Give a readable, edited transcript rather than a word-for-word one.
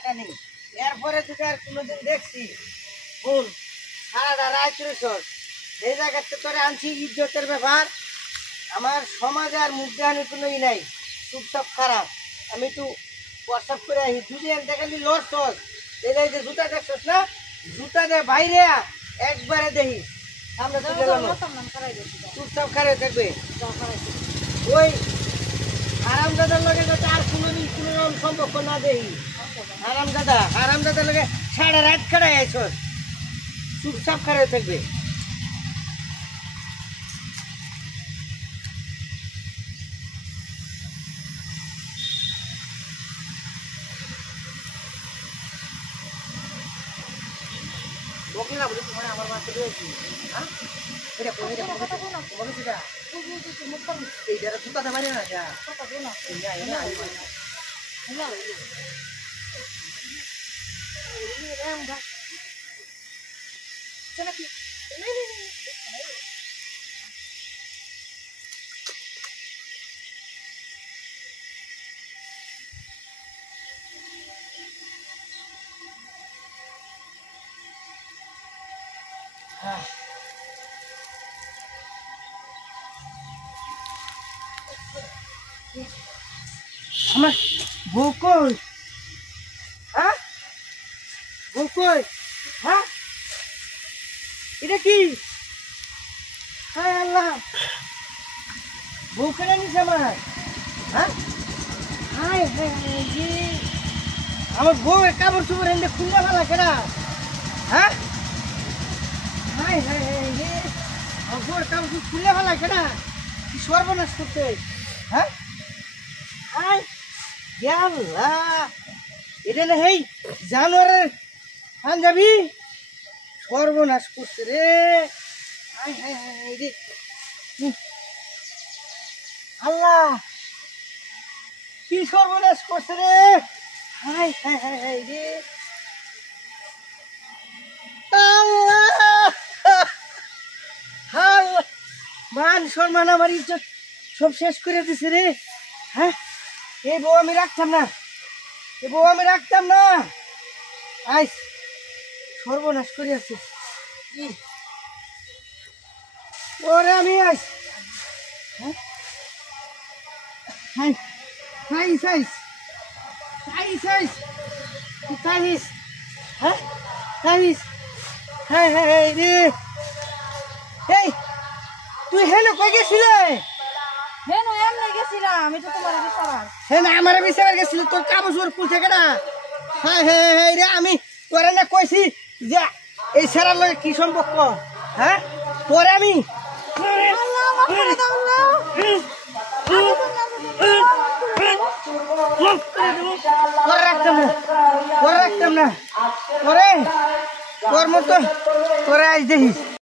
কাটা নেই। এরপরে যদি আর কোনোদিন দেখছি বোন সারাটা রাত রইছস, এই জায়গাতে তোরে আনছি ইজ্জতের ব্যাপার। আমার সমাজে আর মুখ দেখানোর কোনো ই নাই, চুপচাপ খারাপ। আমি একটু প্রস্তাব করে আসি, যদি এনতে খালি লড়ছস, এই যে জুতা দেখছস না, জুতা দিয়ে বাইরে একবারে দেখি সামনে তুলে চুপচাপ খারাপ থাকবে। ওই হারামদাদার লগে যাতে আর কোনোদিন কোনো রকম সম্পর্ক না দেই। হারামদাদার লগে সারা রাত খাড়াই আইছস, চুপচাপ খারাপ থাকবে। বকলে না বলি তোমার আমার মাকে দিয়েছি, হ্যাঁ এটা কোন এটা কথা কোন বলো সেটা এই যারা জুতাতে মারে না যা কথা কোন না না না রাম ভাই চলো কি নাই নাই নাই আমার বউ কই? হ্যাঁ বউ কই? হ্যাঁ এটা কি? হায় আল্লাহ, বউ কেন নিছে আমার? হ্যাঁ হায় হায় হায়, আমার বউ কাপড় চোপড় এনে খুললে ভালো কেনা? হ্যাঁ হায় হায় হায়, আমার বউর কাপড় চোপড় খুললে ভালো কেনা? কি সর্বনাশ করতে? হ্যাঁ হায় আল্লাহ, এটা না হেই জানোয়ারের পাঞ্জাবি, সর্বনাশ করছে রে। হায় হায় হায় রে, আল্লাহ কি সর্বনাশ করছে রে। হায় হায় হায় হায় রে, আল্লাহ আল্লাহ, মান সম্মান আমার ইজ্জত সব শেষ করে দিছে রে। হ্যাঁ এই বউ আমি রাখতাম না, এই বউ আমি রাখতাম না, আইস সর্বনাশ করে আছে। ওরে আমি আইস হ্যাঁ হাই হাই সাইস হাই সাইস সাইস হ্যাঁ সাইস হাই হাই রে। এই তুই হেন কই গেছিলে? হেন এমনি গেছিলাম, আমি তো তোমার বিচার হেন আমার বিচার গেছিল, তোর কাপড় চোপড় খুলছে কেনা? হাই হাই হাই রে, আমি তোরে না কইছি যে এই ছেড়ার লগে কি সম্পর্ক? হ্যাঁ তোরে আমি তোরে রাখতাম না, তোরে রাখতাম না, তোরে তোর মতো তোরে আজ দেখিস।